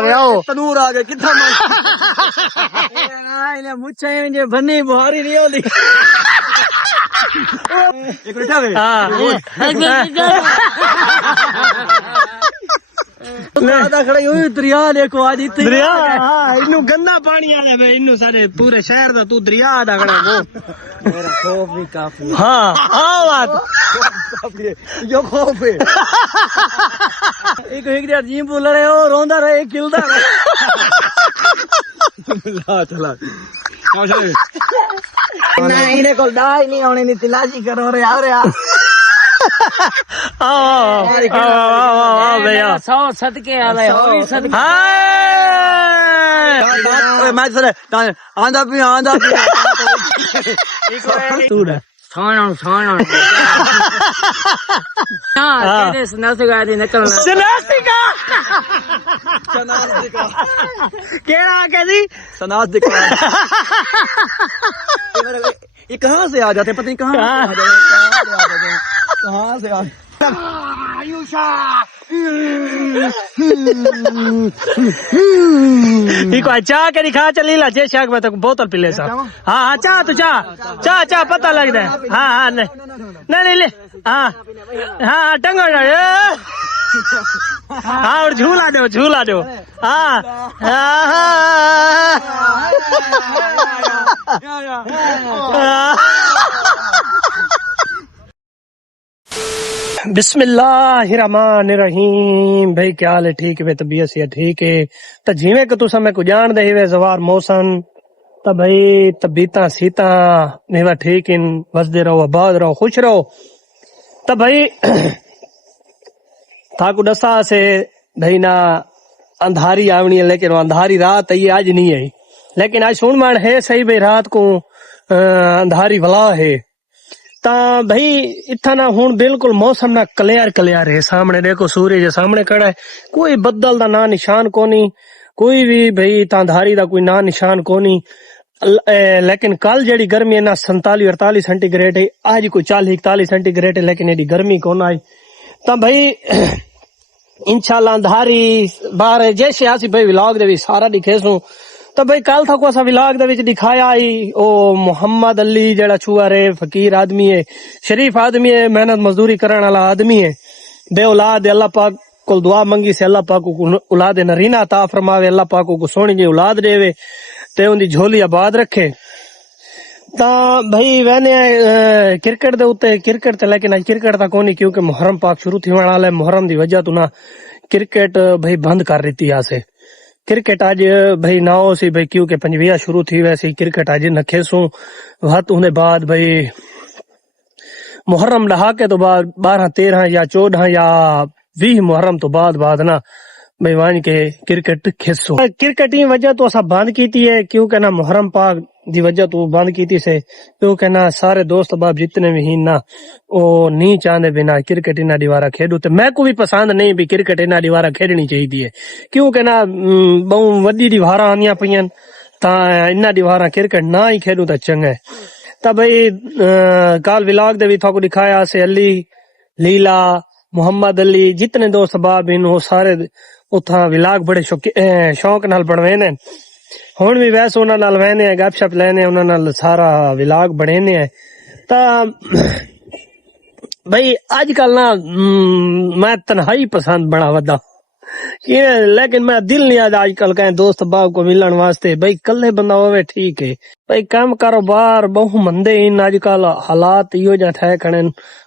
तनूर आ गए कितना इन्हें मुझे मुझे बनी बुहारी नहीं होती एक बैठा वे खड़े हुई दरिया देखो आज इतने दरिया इन्नू गंदा पानी आले भाई इन्नू सारे पूरे शहर दा तू दरिया दा खड़ा वो मेरा खौफ भी काफी है हाँ बात यो खौफ है एक यार जी बोलड़े हो रोंदा रहे खिलदा रहे ला चला नहीं इन्हें को दाई नहीं होने नी तलाशी करो रे आ रे भैया 100 सदके आले हो सदके मैं सर आंदा भी तू रे छाना तेरे सनासिका दी निकलना सनासिका केड़ा के जी सनासिका ये कहाँ से आ जाते पता नहीं कहाँ से आ आयुषा चाह के दिखा चली ला जे शाक में तो बोतल पी ले साहब हाँ चाह तू चाह पता लगता है हाँ नहीं ले हाँ टंगो हाँ और झूला दो हाँ बिस्मिल्लाहिर्रहमानिर्रहीम भाई क्या हाल है ठीक है तबीयत से ठीक है तो जिवें कि तुसा मैं को जान दे वे जवार मौसम तो भाई तबीयता सीता नेवा ठीक इन वसदे रहो आबाद रहो खुश रहो तो भाई थाकू दसा से भाई ना अंधारी आवनी है लेकिन अंधारी रात ये आज नहीं आई लेकिन आज सुन मान है सही भाई रात को अंधारी वला है ता भाई इतना ना हूं बिल्कुल मौसम ना क्लियर है सामने देखो सूरज सामने खड़ा है कोई बदल दा ना निशान कोनी कोई भी भाई तांधारी दा कोई ना निशान कोनी लेकिन कल जेडी गर्मी है ना 47-48 सेंटीग्रेड है आज कोई 40-41 सेंटीग्रेड है लेकिन एडी गर्मी कोन आई ता भाई इंशाल्लाह अंधारी बाहर जैसे आसी भाई व्लॉग दे सारा दिखेसू तो भाई कल था को असा व्लॉग दे विच दिखाया आई ओ मोहम्मद अली जेड़ा छुआ रे फकीर आदमी है शरीफ आदमी है मेहनत मजदूरी करने वाला आदमी है बे औलाद अल्लाह पाक को दुआ मंगी से अल्लाह पाक को औलाद नरीना अता फरमावे अल्लाह पाक को सोहनी जी औलाद देवे ते उनदी झोली आबाद रखे ता भाई वहने क्रिकेट दे उत्ते क्रिकेट ते लेकिन आज क्रिकेट ता कोनी क्योंकि मुहर्रम पाक शुरू थी वाला है मुहर्रम दी वजह तो ना क्रिकेट भाई बंद कर दी आसे क्रिकेट आज भाई ना हो सी भाई क्योंकि पंजविया शुरू थी वैसे क्रिकेट आज न खेसू वत उन्हें बाद भाई मुहर्रम दहाके तो बाद 12-13 या 14 या 20 मुहर्रम तो बाद ना भाई वन के क्रिकेट खेसू क्रिकेट की वजह तो असा बंद की है क्योंकि ना मुहर्रम पाक दी वजह तो बंद की से क्योंकि ना सारे दोस्त बाप जितने भी ना वो नहीं चाहते बिना क्रिकेट इना दीवारा खेडू तो मैं को भी पसंद नहीं भी क्रिकेट इना दीवारा खेडनी चाहिए क्योंकि ना बहु वड्डी दीवारा आंदियां पईयां ता इना दीवारा क्रिकेट ना ही खेडू तो चंगा है ता भाई कल व्लॉग दे भी थाको दिखाया से अली लीला मोहम्मद अली जितने दोस्त बाप इन वो सारे उथा व्लॉग बड़े शौक नाल बनवे ने हुण भी वैसे उन्हां नाल वहने गपशप लेने उन्हां नाल सारा व्लॉग बनेने ता भाई आजकल ना मैं तन्हाई पसंद बड़ा वदा लेकिन मैं दिल नहीं आता आजकल कहीं दोस्त बाप को मिलन वास्ते भाई कल्ले बंदा होवे ठीक है भाई काम कारोबार बहु मंदे इन आजकल हालात इहो जा ठह खड़े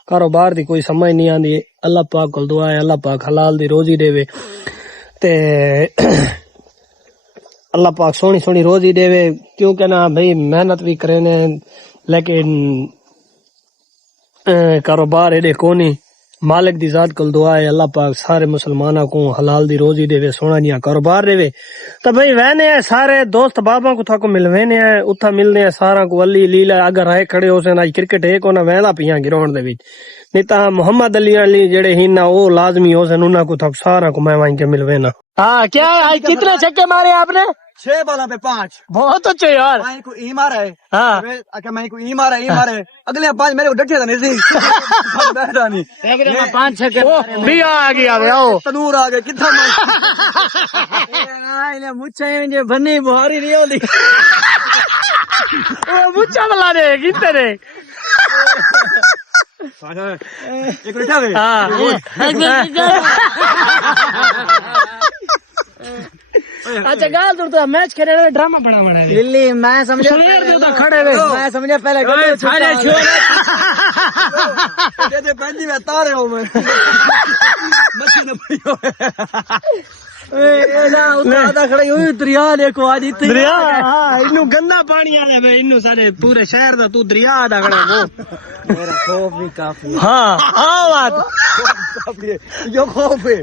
कारोबार दी कोई समझ नहीं आंदी अल्लाह पाक को दुआ है अल्लाह पाक हलाल दी रोजी देवे ते अल्लाह पाक सोनी रोजी देवे क्योंकि ना भाई मेहनत भी करे ने लेकिन कारोबार एडे कोनी मालिक दी जात को दुआ है अल्लाह पाक सारे मुसलमाना को हलाल दी रोजी देवे सोना दिया कारोबार देवे तो भाई वहने सारे दोस्त बाबा को थाको मिलवेने है उथा मिलने सारा को अली लीला अगर आए खड़े हो से ना क्रिकेट एक ना वहदा पिया ग्राउंड दे विच नहीं ता मोहम्मद अली जेड़े ही ना वो लाजमी हो सन उन्हां को थाको सारा को मैं वहीं के मिलवेना हाँ क्या आज कितने छक्के मारे आपने 6 बालों पे 5। बहुत अच्छे यार। मैं को ई मारा है। हाँ अच्छा मैं को ई मारा है। अगले 5 मेरे को डटे था नहीं सी। बैठा नहीं। 5-6 के भी आ गया आओ तनूर आ गए कितना इन्हें मुझे ये बनी बुहारी नहीं होती। मुझा बला दे कितने एक उठा वे। हाँ अच्छा गाल तो मैच खेलने में ड्रामा बना बना है दिल्ली मैं समझे तो खड़े हुए मैं समझे पहले दे पंजी में तारे हो मैं मशीन पड़ियो आधा खड़े हुई दरिया देखो आज इतनी दरिया हाँ इन्नू गंदा पानी आले भाई इन्नू सारे पूरे शहर दा तू दरिया दा खड़ा वो मेरा खौफ भी काफी है। हाँ हाँ बात यो खौफ है।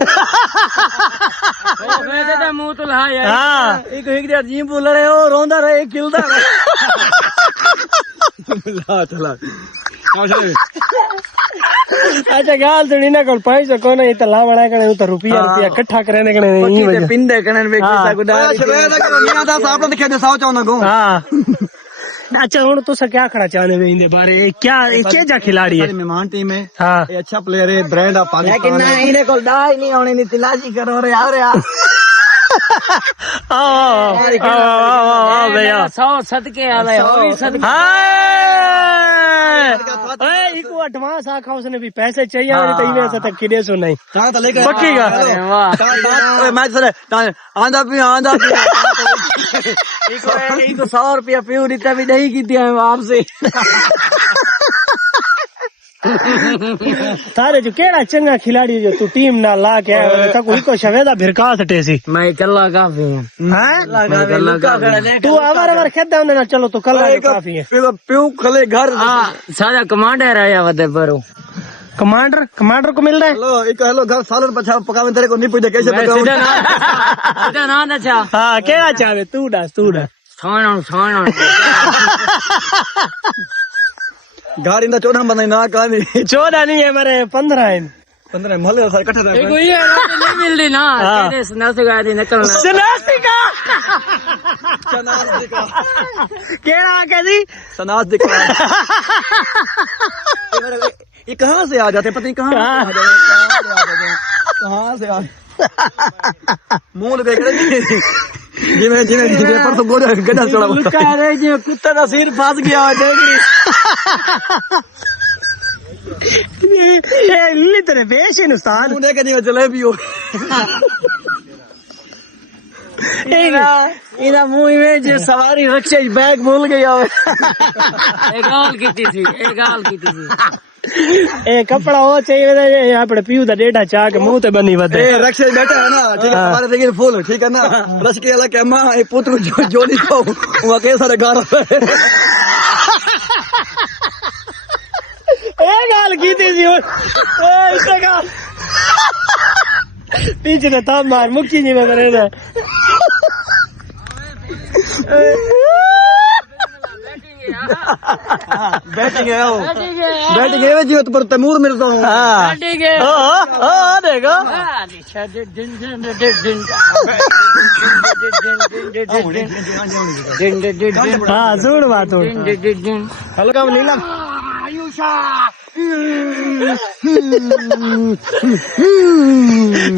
मुंह तो लहा यार हाँ एक दिन जी बोलड़े हो रोंदा रहे खिलदा रहे चला अच्छा गाल तो ना कोल पैसा को नहीं तो ला बना करे तो रुपया इकट्ठा करने के नहीं पिंडे कनन में किसा गुडा मियां दा साहब ने खेदे साव चाहना गो। हाँ अच्छा हुन तुसा क्या खड़ा चाहने में इनके बारे क्या केजा खिलाड़ी है मेहमान टीम है। हाँ ये अच्छा प्लेयर है ब्रांड ऑफ लेकिन पाकिस्तान ना इन्हें को दाई नहीं होने नी तिलाशी करो रे यार आओ भैया 100 सदके आले हो सदके इको एडवांस आखा उसने भी पैसे चाहिए और तो इवे से तक किडे सो नहीं कहां तो लेकर पक्की का मैच सर आंदा भी इको 100 रुपया पीऊ रीता भी नहीं की दिया है आपसे तारे जो केड़ा चंगा खिलाड़ी जो तू टीम ना ला के आया तक इको शवेदा भिरका सटेसी मैं कल्ला काफी हूँ तू आवर खेदा ना चलो तो कल काफी है प्यू खले घर सारा कमांडर आया वदे परो कमांडर को मिल रहा है हेलो घर सालन पछा पकावे तेरे को नहीं पूछे कैसे सीधा ना अच्छा हाँ केड़ा चाहे तू डास छाना घर इंदा 14 बंदा ना कहानी 14 नहीं है मेरे 15 है 15 मले सर इकट्ठे एक ये नहीं मिलती ना तेरे स्नास गाड़ी निकलना सनासी का केड़ा आके जी सनास दिखा ये कहाँ से आ जाते पता नहीं कहाँ से आ मुंह लगे जिमें पर तो गोदा गड्ढा चढ़ा लुका रहे जी कुत्ता का सिर फंस गया देख ये तेरे बेश है उस्ताद मुंह देखे नहीं जलेबी हो इना मुंह में जो सवारी रखे बैग भूल गया एक गाल की थी ए कपड़ा हो चाहिए अपने पीऊ दा डेढ़ा चाह के मुंह ते बनी वदे रक्षे बैठा है ना ठीक है हमारे देखिए फुल ठीक है ना रश के वाला के मां ए पुत्र जोड़ी को वो के सारे गार ए गाल की थी जी ए इसे गाल पीछे ने ताम मार मुक्की जी में करे ना बैटिंग है जी तो पर तैमूर मिलता हूँ देखो हाँ सुन बात हल्का नीलम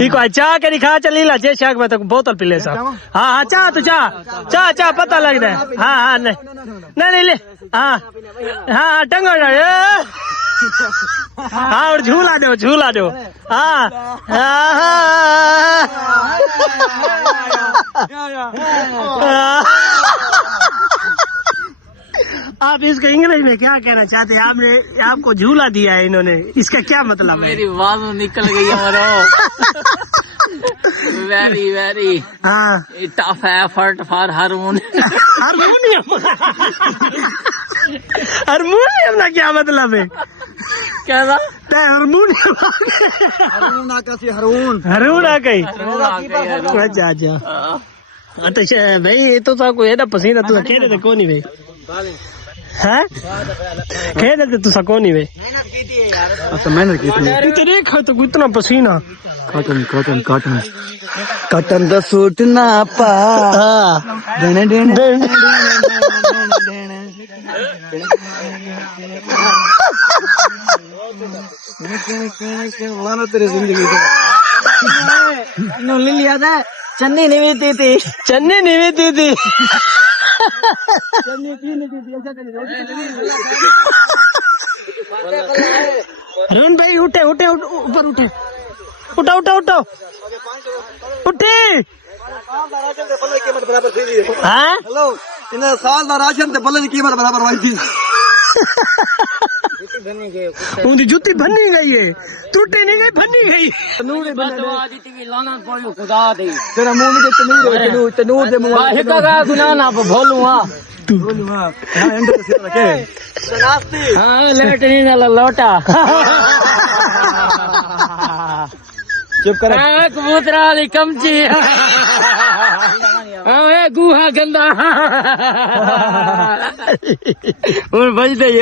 इको चाह के दिखा चल लीला जे शाक में तो बोतल पी ले सा हाँ हाँ चाह तो चाह पता लग रहा है हाँ हाँ नहीं ले हाँ हाँ टंगो हाँ और झूला दो हाँ आप इसको इंग्लिश में क्या कहना चाहते हैं आपने आपको झूला दिया है इन्होंने इसका क्या मतलब है मेरी आवाज निकल गई हमारा वेरी हाँ टफ एफर्ट फॉर हारमोनियम ना क्या मतलब है क्या था हरून आ गई अच्छा भाई ये तो कोई है ना पसीना तू अकेले तो कौन ही भाई हैं खेद ते तुसा कोनी वे तो मेहनत की थी इते देखो तो कितना पसीना कॉटन कॉटन कॉटन कॉटन दा सूट ना पा हां देने देने वाला तेरे जिंदगी नो ले लिया था चन्नी नहीं बीती थी चन्नी नहीं बीती थी रोहन भाई उठे उठे ऊपर उठे उठो उठो उठो उठे हाँ हेलो इन साल दा राशन ते बल्ले दी कीमत बराबर वाई थी उनकी जूती भन्नी गई है टूटी नहीं गई भन्नी गई तेरा मुंह में तनूर दे मुंह गुना ना भोलू हाँ एंड से रखे हाँ लेट नहीं ना लौटा चुप कर कबूतरा वाली कमची हाँ गुहा गंदा और बजते ही